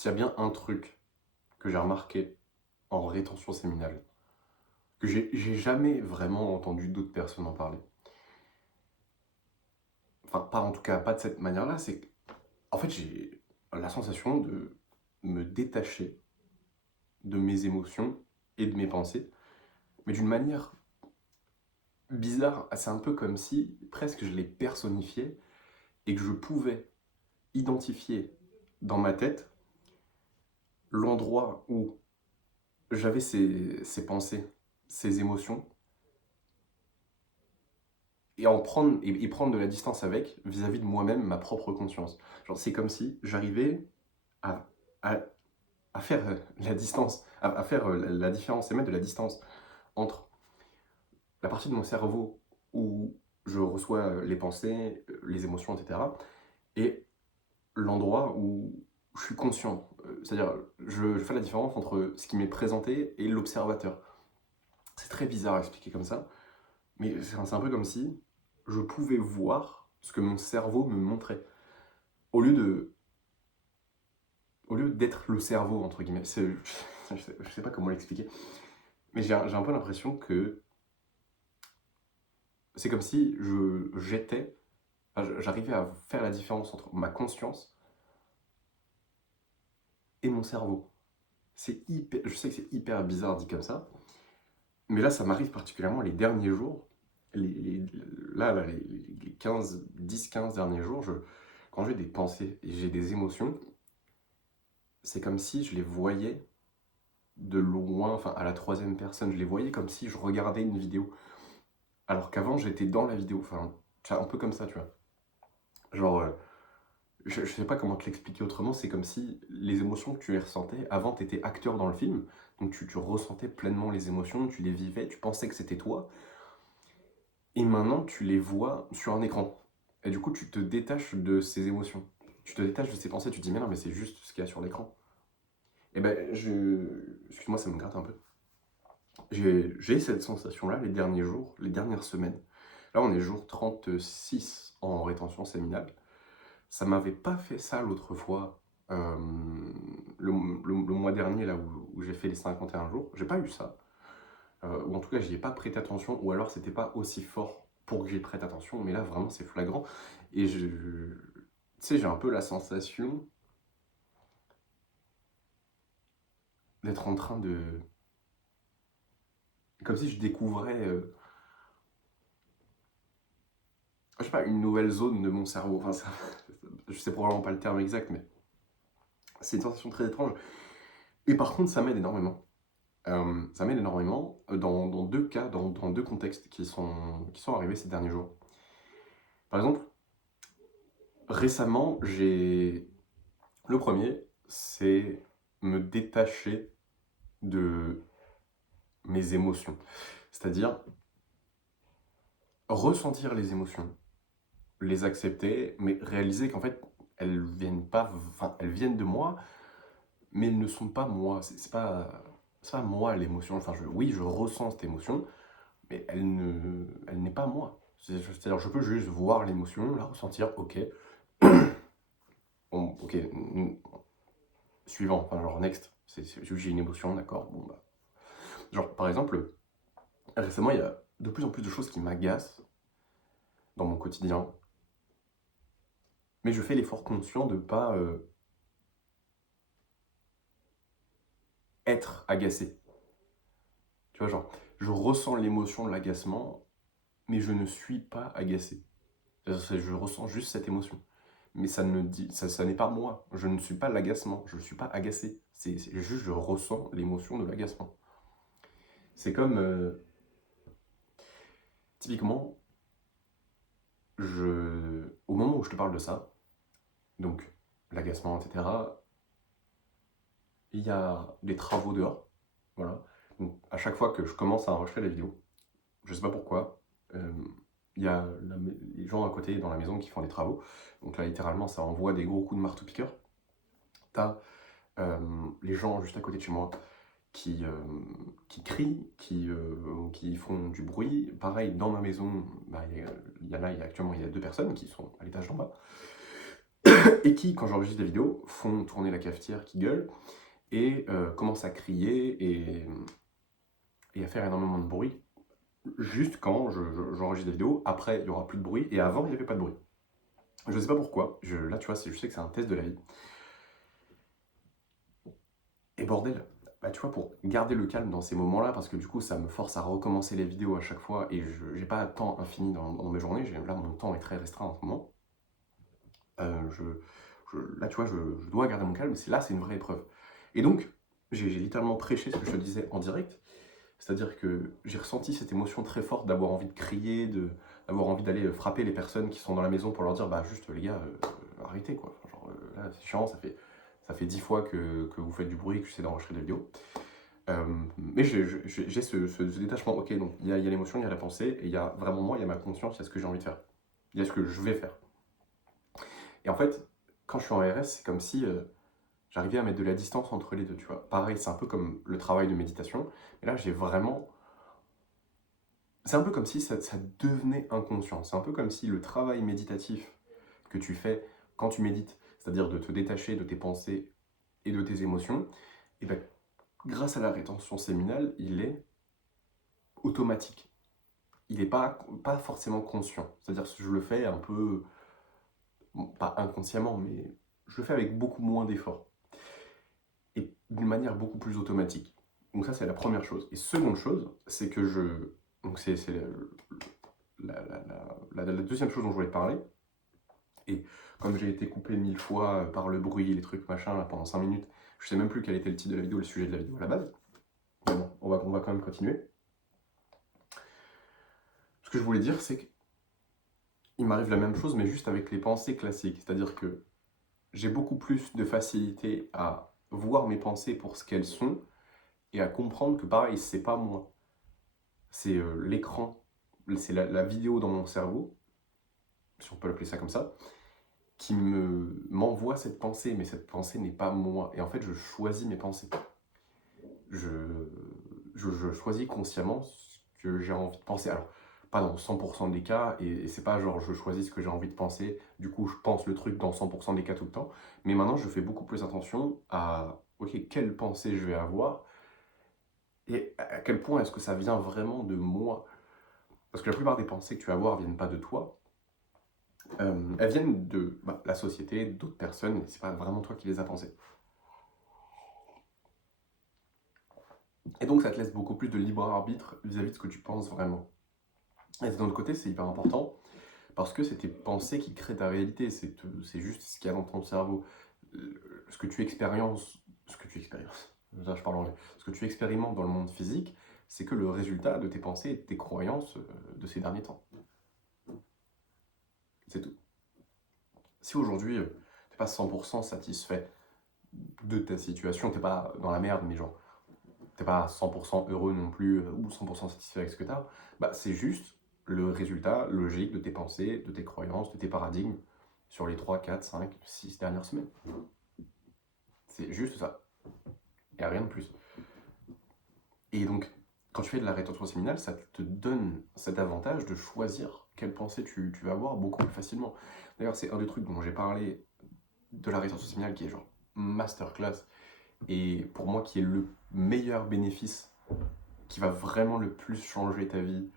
s'il y a bien un truc que j'ai remarqué en rétention séminale, que j'ai jamais vraiment entendu d'autres personnes en parler, enfin pas en tout cas pas de cette manière-là, c'est que, en fait j'ai la sensation de me détacher de mes émotions et de mes pensées, mais d'une manière bizarre. C'est un peu comme si presque je les personnifiais et que je pouvais identifier dans ma tête l'endroit où j'avais ces pensées, ces émotions, et prendre de la distance avec, vis-à-vis de moi-même, ma propre conscience. Genre, c'est comme si j'arrivais à, à, à faire la distance, à faire la différence et mettre de la distance entre la partie de mon cerveau où je reçois les pensées, les émotions, etc., et l'endroit où je suis conscient. C'est-à-dire, je fais la différence entre ce qui m'est présenté et l'observateur. C'est très bizarre à expliquer comme ça, mais c'est un peu comme si je pouvais voir ce que mon cerveau me montrait. Au lieu de, au lieu d'être le cerveau, entre guillemets. Je sais pas comment l'expliquer, mais j'ai un peu l'impression que c'est comme si j'arrivais à faire la différence entre ma conscience et mon cerveau. Je sais que c'est hyper bizarre dit comme ça, mais là ça m'arrive particulièrement les derniers jours, les, les 10-15 derniers jours, quand j'ai des pensées et j'ai des émotions, c'est comme si je les voyais de loin, enfin à la troisième personne, je les voyais comme si je regardais une vidéo. Alors qu'avant j'étais dans la vidéo, enfin c'est un peu comme ça, tu vois. Genre, je sais pas comment te l'expliquer autrement, c'est comme si les émotions que tu les ressentais, avant tu étais acteur dans le film, donc tu ressentais pleinement les émotions, tu les vivais, tu pensais que c'était toi, et maintenant tu les vois sur un écran. Et du coup tu te détaches de ces émotions, tu te détaches de ces pensées, tu te dis mais non mais c'est juste ce qu'il y a sur l'écran. Et ben excuse-moi ça me gratte un peu. J'ai cette sensation-là les derniers jours, les dernières semaines. Là, on est jour 36 en rétention séminale. Ça m'avait pas fait ça l'autre fois, le mois dernier, là où j'ai fait les 51 jours. J'ai pas eu ça. Ou en tout cas, j'y ai pas prêté attention. Ou alors, c'était pas aussi fort pour que j'y prête attention. Mais là, vraiment, c'est flagrant. Et tu sais, j'ai un peu la sensation d'être en train de. Comme si je découvrais. Je sais pas, une nouvelle zone de mon cerveau. Enfin, je sais probablement pas le terme exact, mais c'est une sensation très étrange. Et par contre, ça m'aide énormément. Ça m'aide énormément dans deux cas, dans deux contextes qui sont arrivés ces derniers jours. Par exemple, récemment, le premier, c'est me détacher de mes émotions. C'est-à-dire ressentir les émotions, les accepter, mais réaliser qu'en fait, elles viennent pas, enfin, elles viennent de moi, mais elles ne sont pas moi. C'est pas moi l'émotion. Enfin, oui, je ressens cette émotion, mais elle n'est pas moi. C'est-à-dire, je peux juste voir l'émotion, la ressentir, ok, ok, suivant, enfin, genre next. J'ai une émotion, d'accord, bon bah. Genre, par exemple, récemment, il y a de plus en plus de choses qui m'agacent dans mon quotidien, mais je fais l'effort conscient de pas être agacé. Tu vois, genre, je ressens l'émotion de l'agacement, mais je ne suis pas agacé. Je ressens juste cette émotion. Mais ça n'est pas moi. Je ne suis pas l'agacement. Je ne suis pas agacé. C'est juste, je ressens l'émotion de l'agacement. C'est comme, typiquement, au moment où je te parle de ça, donc l'agacement, etc., il y a des travaux dehors. Voilà. Donc à chaque fois que je commence à enregistrer la vidéo, je sais pas pourquoi, euh, il y a les gens à côté dans la maison qui font des travaux. Donc là, littéralement, ça envoie des gros coups de marteau-piqueur. T'as les gens juste à côté de chez moi qui, euh, qui crient, qui font du bruit. Pareil, dans ma maison, bah, actuellement il y a deux personnes qui sont à l'étage d'en bas. et qui, quand j'enregistre des vidéos, font tourner la cafetière qui gueule, et commencent à crier, et à faire énormément de bruit, juste quand j'enregistre des vidéos. Après, il n'y aura plus de bruit, et avant, il n'y avait pas de bruit. Je ne sais pas pourquoi, là, tu vois, je sais que c'est un test de la vie. Et bordel, bah, tu vois, pour garder le calme dans ces moments-là, parce que du coup, ça me force à recommencer les vidéos à chaque fois, et je n'ai pas de temps infini dans mes journées, là, mon temps est très restreint en ce moment. Là, tu vois, je dois garder mon calme, c'est une vraie épreuve. Et donc, j'ai littéralement prêché ce que je te disais en direct, c'est-à-dire que j'ai ressenti cette émotion très forte d'avoir envie de crier, d'avoir envie d'aller frapper les personnes qui sont dans la maison pour leur dire, bah juste les gars, arrêtez quoi. Enfin, genre, là c'est chiant, ça fait 10 fois que vous faites du bruit, que j'essaie d'enregistrer des vidéos. Mais j'ai ce détachement, ok, donc il y a l'émotion, il y a la pensée, et il y a vraiment moi, il y a ma conscience, il y a ce que j'ai envie de faire. Il y a ce que je vais faire. Et en fait, quand je suis en RS, c'est comme si j'arrivais à mettre de la distance entre les deux, tu vois. Pareil, c'est un peu comme le travail de méditation, mais là j'ai vraiment... C'est un peu comme si ça devenait inconscient. C'est un peu comme si le travail méditatif que tu fais quand tu médites, c'est-à-dire de te détacher de tes pensées et de tes émotions, et ben, grâce à la rétention séminale, il est automatique. Il n'est pas forcément conscient. C'est-à-dire que je le fais un peu, bon, pas inconsciemment, mais je le fais avec beaucoup moins d'efforts. Et d'une manière beaucoup plus automatique. Donc ça, c'est la première chose. Et seconde chose, c'est que donc c'est la deuxième chose dont je voulais te parler. Et comme j'ai été coupé 1000 fois par le bruit, les trucs, machin, là, pendant 5 minutes, je sais même plus quel était le titre de la vidéo, le sujet de la vidéo à la base. Mais bon, on va quand même continuer. Ce que je voulais dire, c'est qu'il m'arrive la même chose, mais juste avec les pensées classiques. C'est-à-dire que j'ai beaucoup plus de facilité à voir mes pensées pour ce qu'elles sont, et à comprendre que pareil, c'est pas moi. C'est l'écran, c'est la vidéo dans mon cerveau, si on peut l'appeler ça comme ça, qui m'envoie cette pensée, mais cette pensée n'est pas moi. Et en fait, je choisis mes pensées. Je choisis consciemment ce que j'ai envie de penser. Alors, pas dans 100% des cas, et c'est pas genre je choisis ce que j'ai envie de penser, du coup je pense le truc dans 100% des cas tout le temps, mais maintenant je fais beaucoup plus attention à, ok, quelle pensée je vais avoir, et à quel point est-ce que ça vient vraiment de moi. Parce que la plupart des pensées que tu vas avoir ne viennent pas de toi, elles viennent de la société, d'autres personnes, et c'est pas vraiment toi qui les as pensées. Et donc ça te laisse beaucoup plus de libre arbitre vis-à-vis de ce que tu penses vraiment. Et d'un autre côté, c'est hyper important, parce que c'est tes pensées qui créent ta réalité, c'est juste ce qu'il y a dans ton cerveau. Ce que tu expériences, là je parle anglais, ce que tu expérimentes dans le monde physique, c'est que le résultat de tes pensées et de tes croyances de ces derniers temps. C'est tout. Si aujourd'hui, t'es pas 100% satisfait de ta situation, t'es pas dans la merde, mais genre, t'es pas 100% heureux non plus, ou 100% satisfait avec ce que t'as, bah c'est juste le résultat logique de tes pensées, de tes croyances, de tes paradigmes sur les 3, 4, 5, 6 dernières semaines. C'est juste ça. Et rien de plus. Et donc, quand tu fais de la rétention séminale, ça te donne cet avantage de choisir quelle pensée tu vas avoir beaucoup plus facilement. D'ailleurs, c'est un des trucs dont j'ai parlé de la rétention séminale qui est genre masterclass, et pour moi qui est le meilleur bénéfice, qui va vraiment le plus changer ta vie,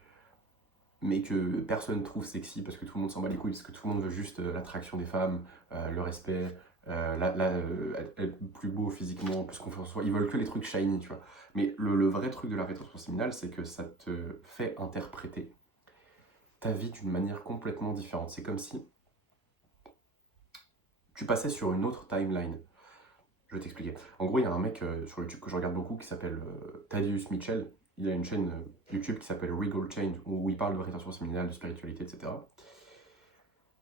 mais que personne trouve sexy parce que tout le monde s'en bat les couilles, parce que tout le monde veut juste l'attraction des femmes, le respect, être plus beau physiquement, plus confiance en soi. Ils veulent que les trucs shiny, tu vois. Mais le vrai truc de la rétention séminale, c'est que ça te fait interpréter ta vie d'une manière complètement différente. C'est comme si tu passais sur une autre timeline. Je vais t'expliquer. En gros, il y a un mec sur YouTube que je regarde beaucoup qui s'appelle Thaddeus Mitchell. Il a une chaîne YouTube qui s'appelle Regal Change, où il parle de rétention séminale, de spiritualité, etc.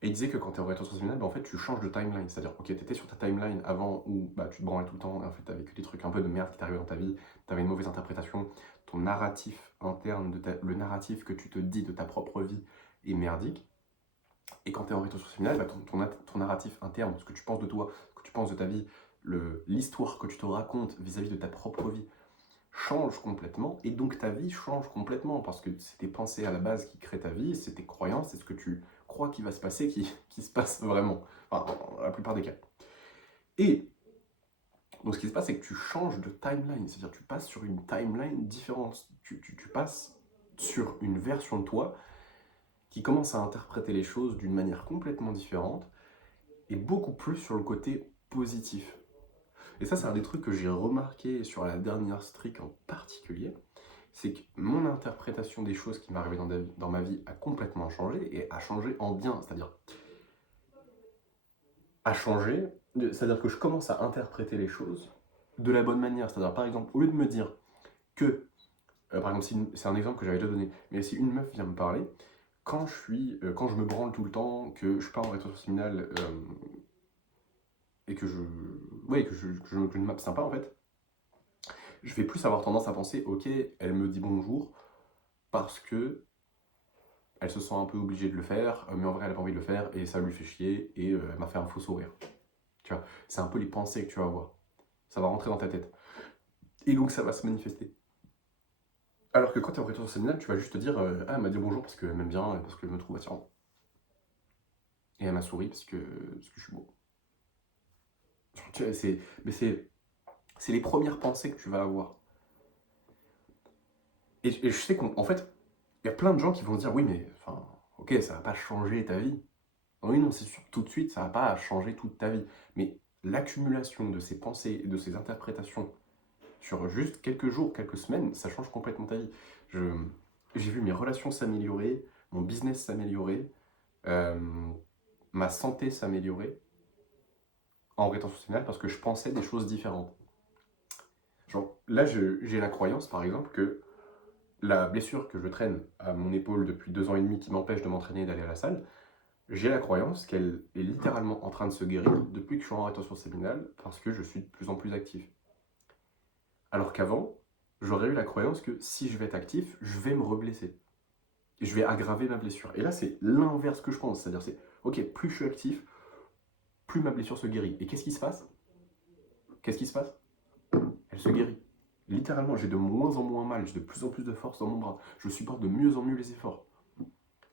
Et il disait que quand tu es en rétention séminale, bah, en fait, tu changes de timeline. C'est-à-dire, ok, tu étais sur ta timeline avant où bah, tu te branlais tout le temps, et en fait, tu avais que des trucs un peu de merde qui t'arrivaient dans ta vie, tu avais une mauvaise interprétation, ton narratif interne, le narratif que tu te dis de ta propre vie est merdique. Et quand tu es en rétention séminale, bah, ton narratif interne, ce que tu penses de toi, ce que tu penses de ta vie, l'histoire que tu te racontes vis-à-vis de ta propre vie, change complètement, et donc ta vie change complètement, parce que c'est tes pensées à la base qui créent ta vie, c'est tes croyances, c'est ce que tu crois qu'il va se passer qui se passe vraiment. Enfin, dans la plupart des cas. Et donc ce qui se passe, c'est que tu changes de timeline, c'est-à-dire tu passes sur une timeline différente. Tu passes sur une version de toi qui commence à interpréter les choses d'une manière complètement différente et beaucoup plus sur le côté positif. Et ça, c'est un des trucs que j'ai remarqué sur la dernière streak en particulier, c'est que mon interprétation des choses qui m'arrivaient dans ma vie a complètement changé, et a changé en bien, c'est-à-dire a changé, c'est-à-dire que je commence à interpréter les choses de la bonne manière. C'est-à-dire, par exemple, au lieu de me dire que, par exemple, c'est un exemple que j'avais déjà donné, mais si une meuf vient me parler, quand je me branle tout le temps, que je pars en rétention séminale, et que je ne m'abstiens pas en fait, je vais plus avoir tendance à penser, ok, elle me dit bonjour parce que elle se sent un peu obligée de le faire, mais en vrai elle n'a pas envie de le faire et ça lui fait chier et elle m'a fait un faux sourire. Tu vois, c'est un peu les pensées que tu vas avoir. Ça va rentrer dans ta tête. Et donc ça va se manifester. Alors que quand tu es en rétention séminale, tu vas juste te dire ah, elle m'a dit bonjour parce qu'elle m'aime bien, parce qu'elle me trouve attirant. Et elle m'a souri parce que je suis beau. Tu vois, c'est les premières pensées que tu vas avoir. Et je sais qu'en fait, il y a plein de gens qui vont se dire oui, mais enfin, ok, ça va pas changer ta vie. Oui, non, c'est sûr, tout de suite, ça va pas changer toute ta vie. Mais l'accumulation de ces pensées et de ces interprétations sur juste quelques jours, quelques semaines, ça change complètement ta vie. J'ai vu mes relations s'améliorer, mon business s'améliorer, euh, ma santé s'améliorer en rétention séminale parce que je pensais des choses différentes. Genre, là, j'ai la croyance, par exemple, que la blessure que je traîne à mon épaule depuis 2 ans et demi qui m'empêche de m'entraîner et d'aller à la salle, j'ai la croyance qu'elle est littéralement en train de se guérir depuis que je suis en rétention séminale parce que je suis de plus en plus actif. Alors qu'avant, j'aurais eu la croyance que si je vais être actif, je vais me reblesser. Et je vais aggraver ma blessure. Et là, c'est l'inverse que je pense. C'est-à-dire, c'est ok, plus je suis actif, plus ma blessure se guérit. Et qu'est-ce qui se passe? Qu'est-ce qui se passe? Elle se guérit. Littéralement, j'ai de moins en moins mal, j'ai de plus en plus de force dans mon bras. Je supporte de mieux en mieux les efforts.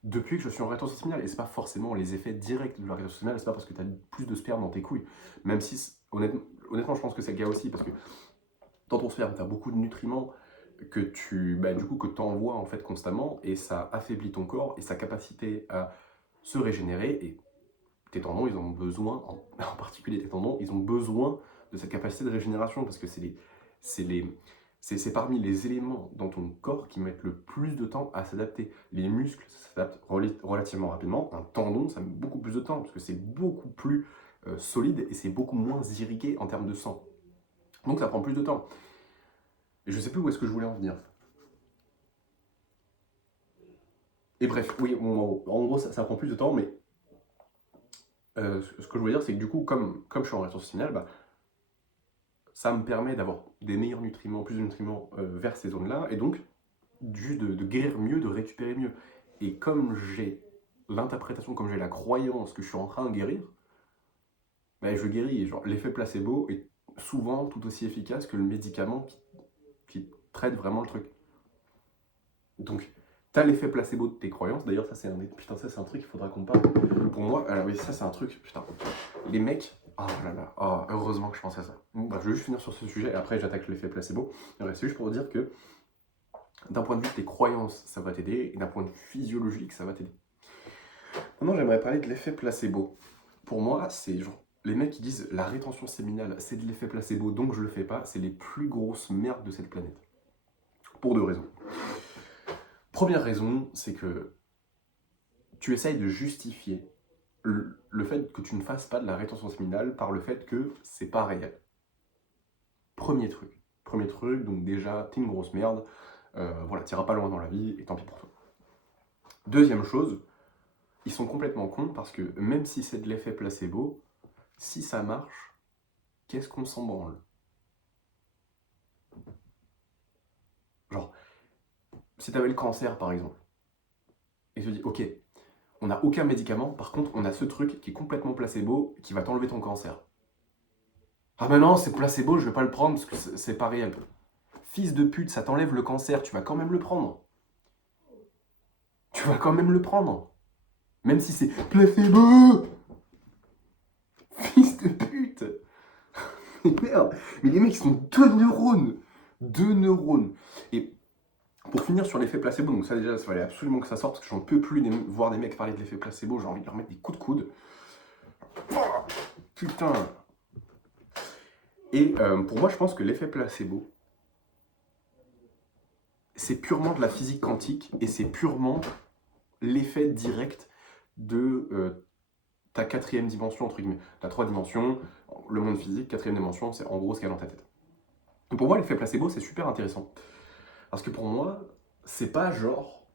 Depuis que je suis en rétention séminale, et c'est pas forcément les effets directs de la rétention séminale, c'est pas parce que tu as plus de sperme dans tes couilles, même si honnêtement je pense que c'est le cas aussi, parce que dans ton sperme tu as beaucoup de nutriments que du coup que tu envoies en fait constamment, et ça affaiblit ton corps et sa capacité à se régénérer, et tes tendons ils ont besoin, en particulier tes tendons, ils ont besoin de cette capacité de régénération, parce que c'est parmi les éléments dans ton corps qui mettent le plus de temps à s'adapter. Les muscles, ça s'adapte relativement rapidement. Un tendon, ça met beaucoup plus de temps, parce que c'est beaucoup plus solide et c'est beaucoup moins irrigué en termes de sang. Donc ça prend plus de temps. Et je sais plus où est-ce que je voulais en venir. Et bref, oui, en gros, ça prend plus de temps, mais ce que je voulais dire, c'est que du coup, comme je suis en rétention séminale, bah, ça me permet d'avoir des meilleurs nutriments, plus de nutriments vers ces zones-là, et donc juste de guérir mieux, de récupérer mieux. Et comme j'ai l'interprétation, comme j'ai la croyance que je suis en train de guérir, ben je guéris. Genre, l'effet placebo est souvent tout aussi efficace que le médicament qui traite vraiment le truc. Donc, t'as l'effet placebo de tes croyances. D'ailleurs, ça c'est un truc qu'il faudra qu'on parle. Pour moi, alors oui, ça c'est un truc, putain. Les mecs, oh là là, oh, heureusement que je pensais à ça. Bah, je vais juste finir sur ce sujet et après j'attaque l'effet placebo. C'est juste pour dire que d'un point de vue de tes croyances, ça va t'aider, et d'un point de vue physiologique, ça va t'aider. Maintenant, j'aimerais parler de l'effet placebo. Pour moi, c'est genre, les mecs qui disent la rétention séminale, c'est de l'effet placebo, donc je le fais pas, c'est les plus grosses merdes de cette planète. Pour 2 raisons. Première raison, c'est que tu essayes de justifier le fait que tu ne fasses pas de la rétention séminale par le fait que c'est pas réel. Premier truc, donc déjà, t'es une grosse merde, voilà, t'iras pas loin dans la vie, et tant pis pour toi. Deuxième chose, ils sont complètement cons parce que même si c'est de l'effet placebo, si ça marche, qu'est-ce qu'on s'en branle? Genre, si t'avais le cancer par exemple, et tu te dis, ok, on n'a aucun médicament, par contre on a ce truc qui est complètement placebo, qui va t'enlever ton cancer. Ah mais non, c'est placebo, je vais pas le prendre parce que c'est pas réel. Fils de pute, ça t'enlève le cancer, tu vas quand même le prendre. Tu vas quand même le prendre. Même si c'est placebo. Fils de pute. Mais merde. Mais les mecs, ils sont deux neurones. Deux neurones. Et pour finir sur l'effet placebo, donc ça déjà, il fallait absolument que ça sorte, parce que j'en peux plus voir des mecs parler de l'effet placebo, j'ai envie de leur mettre des coups de coude. Oh, putain. Et pour moi, je pense que l'effet placebo, c'est purement de la physique quantique, et c'est purement l'effet direct de ta quatrième dimension, entre guillemets. Ta trois dimensions, le monde physique, quatrième dimension, c'est en gros ce qu'il y a dans ta tête. Et pour moi, l'effet placebo, c'est super intéressant. Parce que pour moi, c'est pas genre...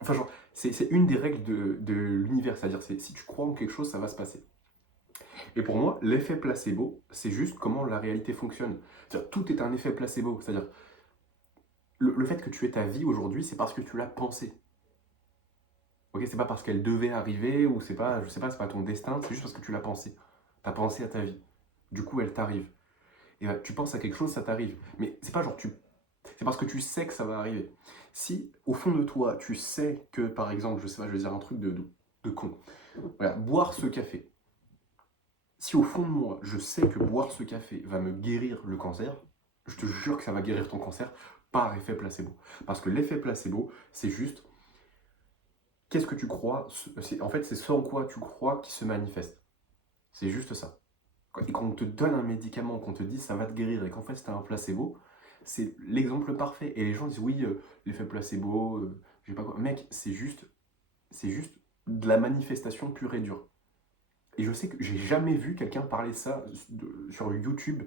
Enfin, genre, c'est une des règles de l'univers, c'est-à-dire si tu crois en quelque chose, ça va se passer. Et pour moi, l'effet placebo, c'est juste comment la réalité fonctionne. C'est-à-dire, tout est un effet placebo. C'est-à-dire, le fait que tu aies ta vie aujourd'hui, c'est parce que tu l'as pensé. Ok, c'est pas parce qu'elle devait arriver, ou c'est pas, je sais pas, c'est pas ton destin, c'est juste parce que tu l'as pensé. T'as pensé à ta vie. Du coup, elle t'arrive. Et tu penses à quelque chose, ça t'arrive. Mais c'est pas genre c'est parce que tu sais que ça va arriver. Si, au fond de toi, tu sais que, par exemple, je sais pas, je vais dire un truc de con. Voilà, boire ce café. Si au fond de moi, je sais que boire ce café va me guérir le cancer, je te jure que ça va guérir ton cancer par effet placebo. Parce que l'effet placebo, c'est juste, qu'est-ce que tu crois, en fait, c'est ce en quoi tu crois qui se manifeste. C'est juste ça. Et quand on te donne un médicament, qu'on te dit ça va te guérir, et qu'en fait c'est un placebo, c'est l'exemple parfait. Et les gens disent oui, l'effet placebo, je sais pas quoi. Mec, c'est juste de la manifestation pure et dure. Et je sais que j'ai jamais vu quelqu'un parler de ça sur YouTube.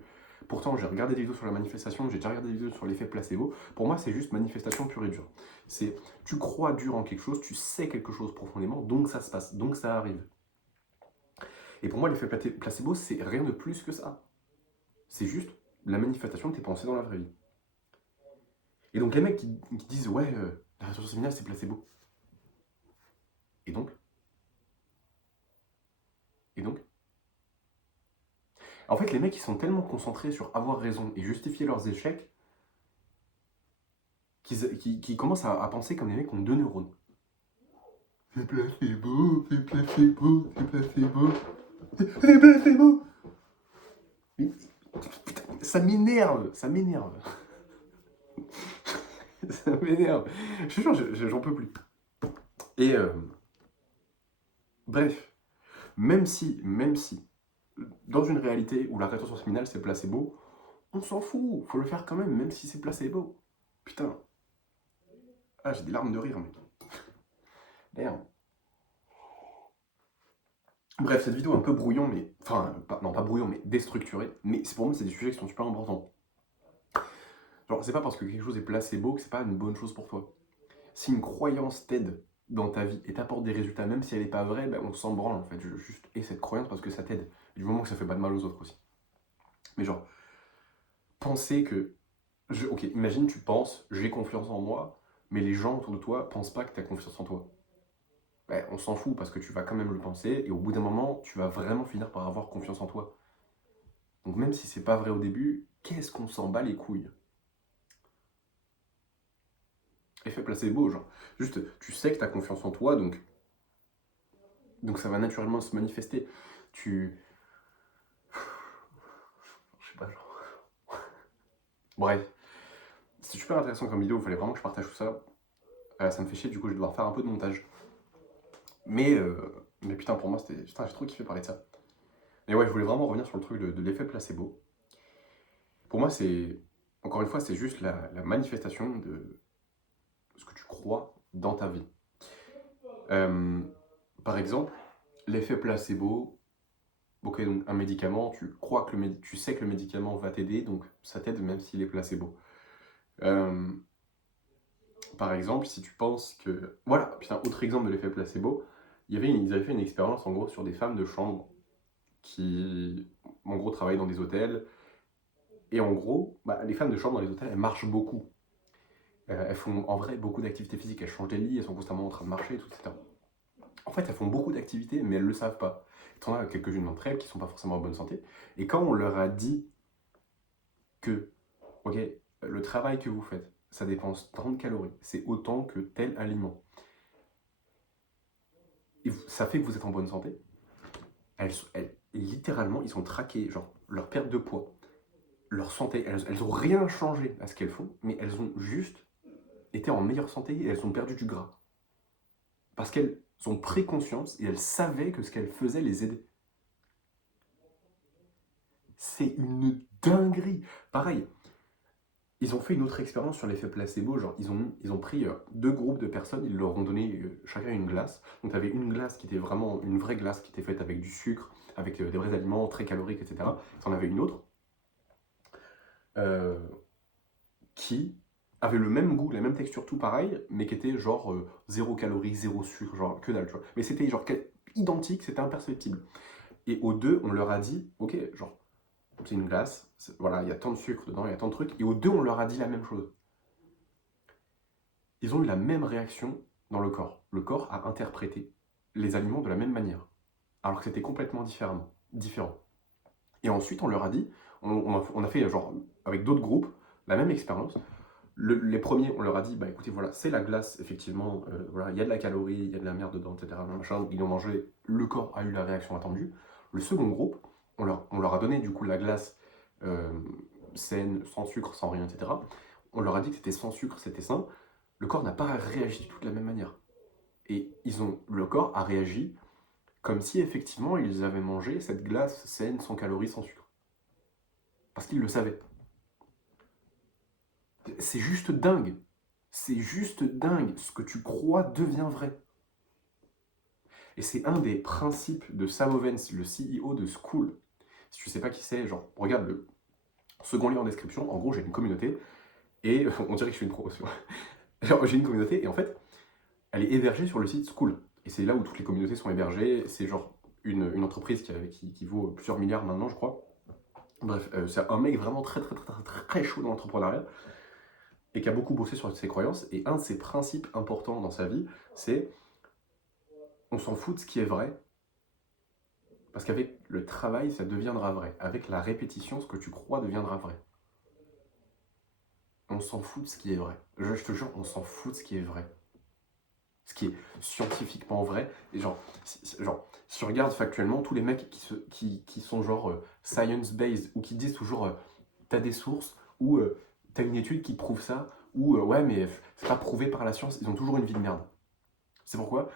Pourtant, j'ai regardé des vidéos sur la manifestation, j'ai déjà regardé des vidéos sur l'effet placebo. Pour moi, c'est juste manifestation pure et dure. C'est tu crois dur en quelque chose, tu sais quelque chose profondément, donc ça se passe, donc ça arrive. Et pour moi, l'effet placebo, c'est rien de plus que ça. C'est juste la manifestation de tes pensées dans la vraie vie. Et donc les mecs qui disent ouais, la résolution séminale c'est placebo. Et donc Et donc En fait, les mecs ils sont tellement concentrés sur avoir raison et justifier leurs échecs qu'ils commencent à penser comme les mecs qui ont deux neurones. C'est placebo, c'est placebo, c'est placebo, c'est placebo. Putain, ça m'énerve, ça m'énerve. Ça m'énerve. Je te jure, j'en peux plus. Et bref, même si, dans une réalité où la rétention séminale c'est placebo, on s'en fout, faut le faire quand même si c'est placebo. Putain, ah j'ai des larmes de rire, mec. Merde. Bref, cette vidéo est un peu brouillon, mais. Enfin, non, pas brouillon, mais déstructuré. Mais pour moi, c'est des sujets qui sont super importants. Genre, c'est pas parce que quelque chose est placebo que c'est pas une bonne chose pour toi. Si une croyance t'aide dans ta vie et t'apporte des résultats, même si elle n'est pas vraie, ben on s'en branle en fait. Je juste ai cette croyance parce que ça t'aide. Du moment que ça fait pas de mal aux autres aussi. Mais genre, penser que. Ok, imagine, tu penses, j'ai confiance en moi, mais les gens autour de toi pensent pas que tu as confiance en toi. Ben, on s'en fout parce que tu vas quand même le penser et au bout d'un moment, tu vas vraiment finir par avoir confiance en toi. Donc même si c'est pas vrai au début, qu'est-ce qu'on s'en bat les couilles? Effet placebo, genre. Juste, tu sais que tu as confiance en toi, donc ça va naturellement se manifester. Je sais pas, genre. Bref, c'est super intéressant comme vidéo, il fallait vraiment que je partage tout ça. Ça me fait chier, du coup, je vais devoir faire un peu de montage. Mais putain, pour moi, c'était. Putain, j'ai trop kiffé parler de ça. Mais ouais, je voulais vraiment revenir sur le truc de l'effet placebo. Pour moi, c'est. Encore une fois, c'est juste la manifestation de ce que tu crois dans ta vie. Euh, Par exemple, l'effet placebo, ok, donc un médicament, tu crois que tu sais que le médicament va t'aider, donc ça t'aide même s'il est placebo. Euh, Par exemple, si tu penses que... Voilà, putain, autre exemple de l'effet placebo, ils avaient fait une expérience en gros sur des femmes de chambre qui, en gros, travaillent dans des hôtels. Et en gros, bah, les femmes de chambre dans les hôtels, elles marchent beaucoup. Elles font en vrai beaucoup d'activités physiques, elles changent des lits, elles sont constamment en train de marcher, tout, etc. En fait, elles font beaucoup d'activités, mais elles ne le savent pas. Il y en a quelques-unes d'entre elles qui ne sont pas forcément en bonne santé. Et quand on leur a dit que, ok, le travail que vous faites, ça dépense tant de calories, c'est autant que tel aliment. et ça fait que vous êtes en bonne santé, littéralement, ils sont traqués, genre leur perte de poids, leur santé, elles ont rien changé à ce qu'elles font, mais elles ont juste été en meilleure santé et elles ont perdu du gras. Parce qu'elles ont pris conscience et elles savaient que ce qu'elles faisaient les aidait. C'est une dinguerie. Pareil, ils ont fait une autre expérience sur l'effet placebo, genre ils ont pris deux groupes de personnes, ils leur ont donné chacun une glace. Donc tu avais une glace qui était vraiment une vraie glace qui était faite avec du sucre, avec des vrais aliments très caloriques, etc. Tu en avais une autre euh, qui avait le même goût, la même texture, tout pareil, mais qui était genre zéro calorie, zéro sucre, genre que dalle, tu vois. Mais c'était genre identique, c'était imperceptible. Et aux deux, on leur a dit, ok, genre, c'est une glace, voilà, il y a tant de sucre dedans, il y a tant de trucs, et aux deux, on leur a dit la même chose. Ils ont eu la même réaction dans le corps. Le corps a interprété les aliments de la même manière, alors que c'était complètement différent. Et ensuite, on leur a dit, on a fait genre avec d'autres groupes la même expérience. Les premiers, on leur a dit, bah écoutez, voilà, c'est la glace, effectivement, voilà, il y a de la calorie, il y a de la merde dedans, etc. Machin, ils ont mangé, le corps a eu la réaction attendue. Le second groupe, on leur a donné du coup la glace euh, saine, sans sucre, sans rien, etc. On leur a dit que c'était sans sucre, c'était sain. Le corps n'a pas réagi du tout de la même manière. Et le corps a réagi comme si effectivement ils avaient mangé cette glace saine, sans calories, sans sucre. Parce qu'ils le savaient. C'est juste dingue. C'est juste dingue. Ce que tu crois devient vrai. Et c'est un des principes de Sam Ovens, le CEO de Skool. Si tu sais pas qui c'est, genre, regarde le second lien en description. En gros, j'ai une communauté et on dirait que je suis une promotion. Alors, j'ai une communauté et en fait, elle est hébergée sur le site Skool. Et c'est là où toutes les communautés sont hébergées. C'est genre une entreprise qui vaut plusieurs milliards maintenant, je crois. Bref, c'est un mec vraiment très chaud dans l'entrepreneuriat et qui a beaucoup bossé sur ses croyances. Et un de ses principes importants dans sa vie, c'est on s'en fout de ce qui est vrai, parce qu'avec le travail, ça deviendra vrai. Avec la répétition, ce que tu crois deviendra vrai. On s'en fout de ce qui est vrai. Je te jure, on s'en fout de ce qui est vrai. Ce qui est scientifiquement vrai. Et genre, si tu regardes factuellement, tous les mecs qui sont genre science-based, ou qui disent toujours t'as des sources, ou t'as une étude qui prouve ça, ou ouais, mais c'est pas prouvé par la science, ils ont toujours une vie de merde. C'est pourquoi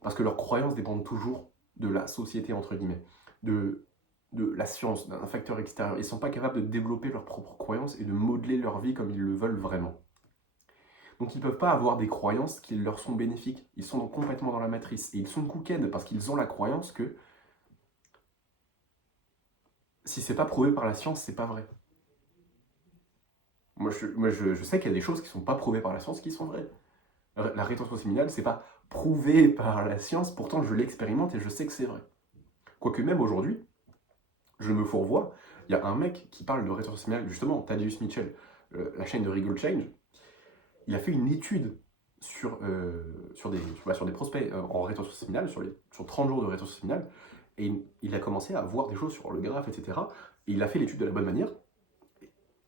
parce que leurs croyances dépendent toujours de la société, entre guillemets, de la science, d'un facteur extérieur. Ils ne sont pas capables de développer leurs propres croyances et de modeler leur vie comme ils le veulent vraiment. Donc ils ne peuvent pas avoir des croyances qui leur sont bénéfiques. Ils sont complètement dans la matrice. Et ils sont cooked parce qu'ils ont la croyance que si c'est pas prouvé par la science, c'est pas vrai. Je sais qu'il y a des choses qui ne sont pas prouvées par la science qui sont vraies. La rétention séminale, c'est pas prouvé par la science, pourtant je l'expérimente et je sais que c'est vrai. Quoique même aujourd'hui, je me fourvoie, il y a un mec qui parle de rétention séminale, justement, Thaddeus Mitchell, la chaîne de Regal Change, il a fait une étude sur des prospects en rétention séminale, sur 30 jours de rétention séminale, et il a commencé à voir des choses sur le graphe, etc. Et il a fait l'étude de la bonne manière,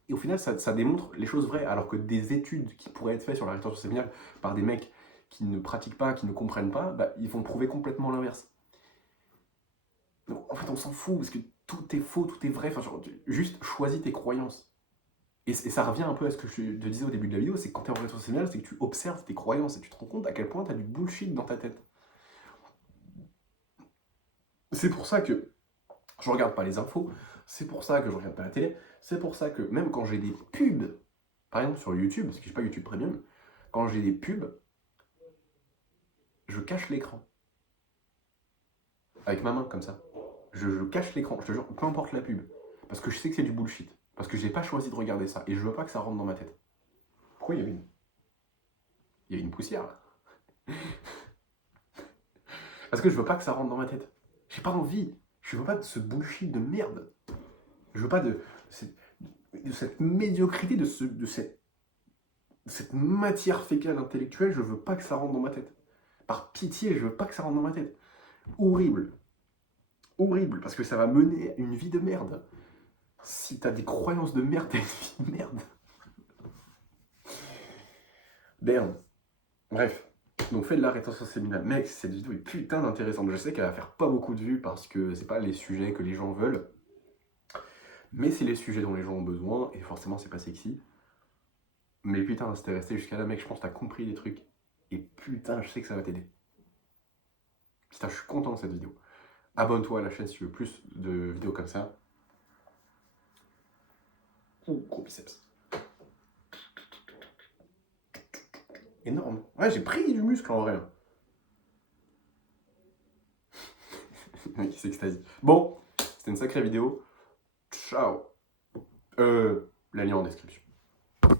et au final, ça démontre les choses vraies, alors que des études qui pourraient être faites sur la rétention séminale par des mecs qui ne pratiquent pas, qui ne comprennent pas, bah, ils vont prouver complètement l'inverse. Donc, en fait, on s'en fout, parce que tout est faux, tout est vrai. Enfin, genre, juste choisis tes croyances. Et ça revient un peu à ce que je te disais au début de la vidéo, c'est que quand tu es en rétention séminale, c'est que tu observes tes croyances et tu te rends compte à quel point tu as du bullshit dans ta tête. C'est pour ça que je regarde pas les infos, c'est pour ça que je regarde pas la télé, c'est pour ça que même quand j'ai des pubs, par exemple sur YouTube, parce que j'ai pas YouTube Premium, quand j'ai des pubs, je cache l'écran. Avec ma main, comme ça. Je cache l'écran, je te jure, peu importe la pub. Parce que je sais que c'est du bullshit. Parce que j'ai pas choisi de regarder ça. Et je veux pas que ça rentre dans ma tête. Pourquoi il y avait il y avait une poussière là? Parce que je veux pas que ça rentre dans ma tête. J'ai pas envie. Je veux pas de ce bullshit de merde. Je veux pas de cette médiocrité, de cette matière fécale intellectuelle. Je veux pas que ça rentre dans ma tête. Par pitié, je veux pas que ça rentre dans ma tête. Horrible. Horrible. Parce que ça va mener à une vie de merde. Si t'as des croyances de merde, t'as une vie de merde. Merde. Bref. Donc fais de la rétention séminale. Mec, cette vidéo est putain d'intéressante. Je sais qu'elle va faire pas beaucoup de vues parce que c'est pas les sujets que les gens veulent. Mais c'est les sujets dont les gens ont besoin et forcément c'est pas sexy. Mais putain, si t'es resté jusqu'à là, mec, je pense que t'as compris des trucs. Et putain, je sais que ça va t'aider. Putain, je suis content de cette vidéo. Abonne-toi à la chaîne si tu veux plus de vidéos comme ça. Ouh, gros biceps. Énorme. Ouais, j'ai pris du muscle en vrai. Le mec, il s'extasie. Bon, c'était une sacrée vidéo. Ciao. La lien en description.